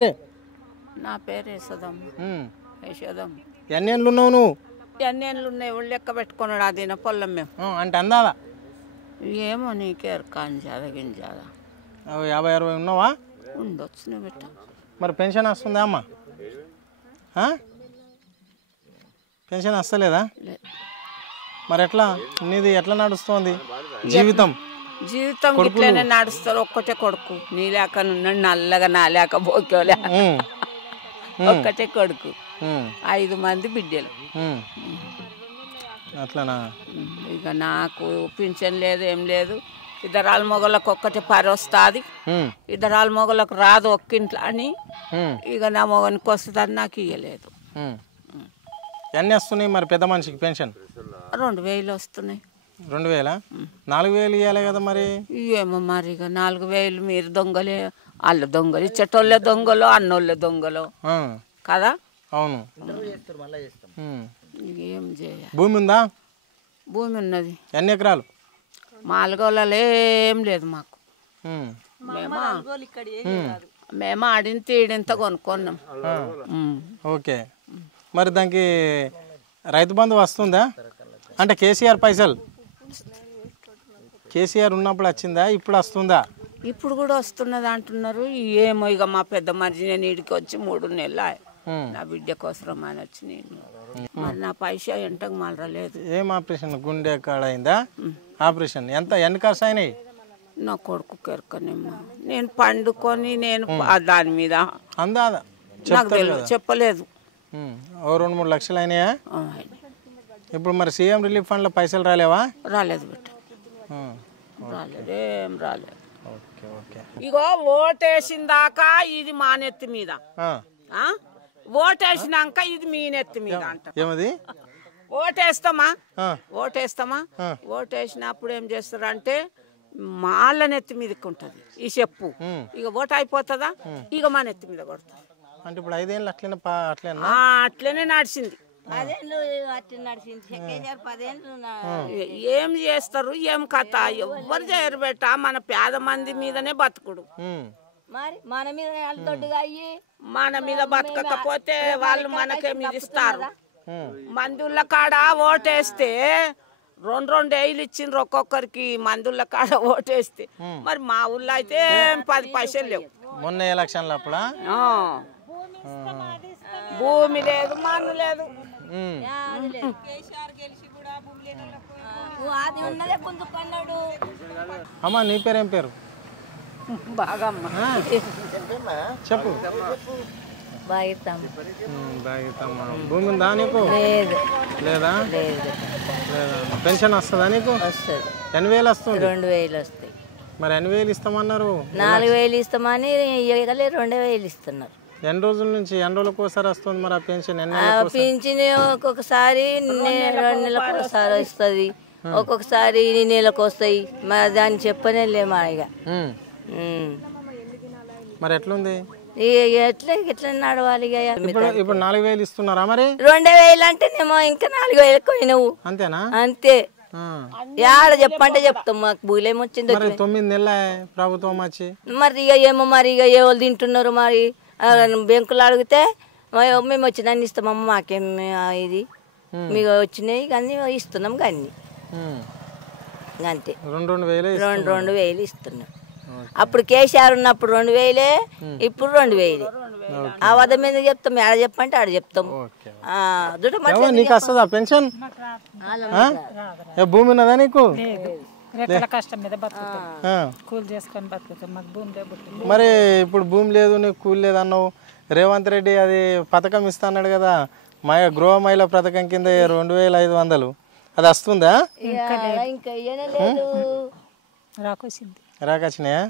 నా పేరు యశోదమ్మ. ఎన్ని ఏళ్ళు ఉన్నావు నువ్వు? ఎన్నేళ్ళు ఉన్నాయి వాళ్ళు లెక్క పెట్టుకున్నాడు అది నా పొలం మేము. అంటే అందాదా ఏమో నీకేరు కానీ గింజాదా 50-60 ఉన్నావా? ఉండొచ్చు నువ్వు బిట్ట. మరి పెన్షన్ వస్తుందా అమ్మ? పెన్షన్ వస్తలేదా? మరి ఎట్లా నీది ఎట్లా నడుస్తుంది జీవితం? జీవితం ఇట్లనే నడుస్తారు. ఒక్కటే కొడుకు నీ లేక నున్నాడు నల్లగా నా లేక బోకోలే ఒక్కటే కొడుకు 5 మంది బిడ్డలు. అట్లానా? ఇక నాకు పింఛన్ లేదు ఏం లేదు. ఇద్దరాల మొగలకు ఒక్కటే పని వస్తుంది, ఇద్దరాల మొగలకు రాదు ఒక్కింట్లో అని ఇక నా మొగనికి వస్తుందని నాకు ఇయ్యలేదు. ఎన్ని వస్తున్నాయి మరి పెద్ద మనిషికి పెన్షన్? 2000 వస్తున్నాయి. 2000? 4000 ఇవ్వాలి కదా మరి. ఏమో మరి ఇక 4000 మీరు దొంగలే, వాళ్ళు దొంగలు, ఇచ్చేటోళ్ళే దొంగలు, అన్నోళ్ళే దొంగలు కదా. అవును. ఏం చేయాలి? భూమి ఉందా? భూమి ఉన్నది. ఎన్ని ఎకరాలు? మాల్గోలలో ఏం లేదు మాకు. మేము ఆడింత ఈడింత కొనుక్కున్నాం. ఓకే. మరి దానికి రైతు బంధు వస్తుందా? అంటే కేసీఆర్ పైసలు కేసీఆర్ ఉన్నప్పుడు వచ్చిందా, ఇప్పుడు వస్తుందా? ఇప్పుడు కూడా వస్తున్నది అంటున్నారు. ఏమో ఇక మా పెద్ద మనిషి నేను ఇడికి వచ్చి 3 నెలలు నా బిడ్డ కోసం అని వచ్చి నేను మరి నా పైసా ఎంటకు మళ్ళలేదు. ఏం ఆపరేషన్? గుండె కాడ అయిందా ఆపరేషన్? ఎన్ని ఖర్చు అయినాయి? నా కొడుకు కెరకనేమ్మా. నేను పండుకొని నేను దాని మీద అందాదా నాకు చెప్పలేదు. 2-3 లక్షలు అయినాయా? ఇప్పుడు మరి సీఎం రిలీఫ్ ఫండ్లో పైసలు రాలేవా? రాలేదు బిడ్డ, రాలేదు, ఏం రాలేదు. Okay okay. ఇగో ఓటేసిన దాకా ఇది మా నెత్తి మీద, ఓటేసినాక ఇది మీ నెత్తి మీద అంట. ఏమది? ఓటేస్తామా ఓటేసినప్పుడు ఏం చేస్తారంటే మాళ్ళ నెత్తి మీదకి ఉంటుంది ఈ చెప్పు. ఇక ఓటు అయిపోతుందా ఇక మా నెత్తి మీద కొడుతుంది. అంటే ఇప్పుడు 5 ఏళ్ళు అట్లనే నడిచింది. ఏం చేస్తారు ఏం కథ ఎవ్వరు చేయరు బెట్ట. మన పేద మంది మీదనే బతుకుడు. మన మీద బతకకపోతే వాళ్ళు మనకేమి ఇస్తారు? మందుల కాడ ఓటేస్తే 2 ఏళ్ళు ఇచ్చిండ్రు ఒక్కొక్కరికి. మందుల కాడ ఓటేస్తే మరి మా ఊళ్ళో అయితే 10 పైసలు లేవు. మొన్న ఎలక్షన్లు అప్పుడా? భూమి లేదు, మన్ను లేదు. అమ్మా నీ పేరేం పేరు? బాగా చెప్పు. భూమి ఉందా నీకు? లేదా? పెన్షన్ వస్తుందా నీకు? ఎన్ని వేలు వస్తుంది? 2000 వస్తాయి. మరి ఎన్ని వేలు ఇస్తామన్నారు? 4000 ఇస్తామని 2000 ఇస్తున్నారు. ఎన్ని రోజుల నుంచి ఎన్ని రోజులకు ఒకసారి వస్తుంది మరి ఆ పెన్షన్? పింఛన్ ఒక్కొక్కసారి 2 నెలలకు ఒకసారి వస్తుంది, ఒక్కొక్కసారి నెలకు వస్తాయి. మరి దాన్ని చెప్పనేలేమా ఇక. మరి ఎట్లుంది? ఎట్లా నడవాలి? ఇప్పుడు 4000 ఇస్తున్నారా మరి? 2000 అంటేనేమో ఇంకా 4000 పోయినావు. అంతేనా? అంతే. యాడ చెప్పంటే చెప్తాం. మాకు భూలేమో వచ్చింది. 9 నెలల ప్రభుత్వం వచ్చి మరి ఇక ఏమో మరి ఇక ఏ వాళ్ళు తింటున్నారు మరి. బ్యాంకులు అడిగితే మేము వచ్చిన ఇస్తామమ్మ, మాకేం ఇది మీకు వచ్చినాయి కానీ ఇస్తున్నాం కానీ అంతే. 2,000 ఇస్తున్నాం. అప్పుడు కేసీఆర్ ఉన్నప్పుడు 2000, ఇప్పుడు 2000. ఆ వద్ద మీద చెప్తాం. ఆడ చెప్పంటే ఆడ చెప్తాం. నీకు వస్తుందా పెన్షన్? భూమి ఉన్నదా నీకు? కష్టం మీద కూలి చేసుకొని బతుకుతాం. మాకు భూమి లేదు. మరి ఇప్పుడు భూమి లేదు, నీకు కూలి లేదు అన్నావు. రేవంత్ రెడ్డి అది పథకం ఇస్తా అన్నాడు కదా, గృహ మహిళ పథకం కింద 2500. అది వస్తుందా? రాకొచ్చినాయా?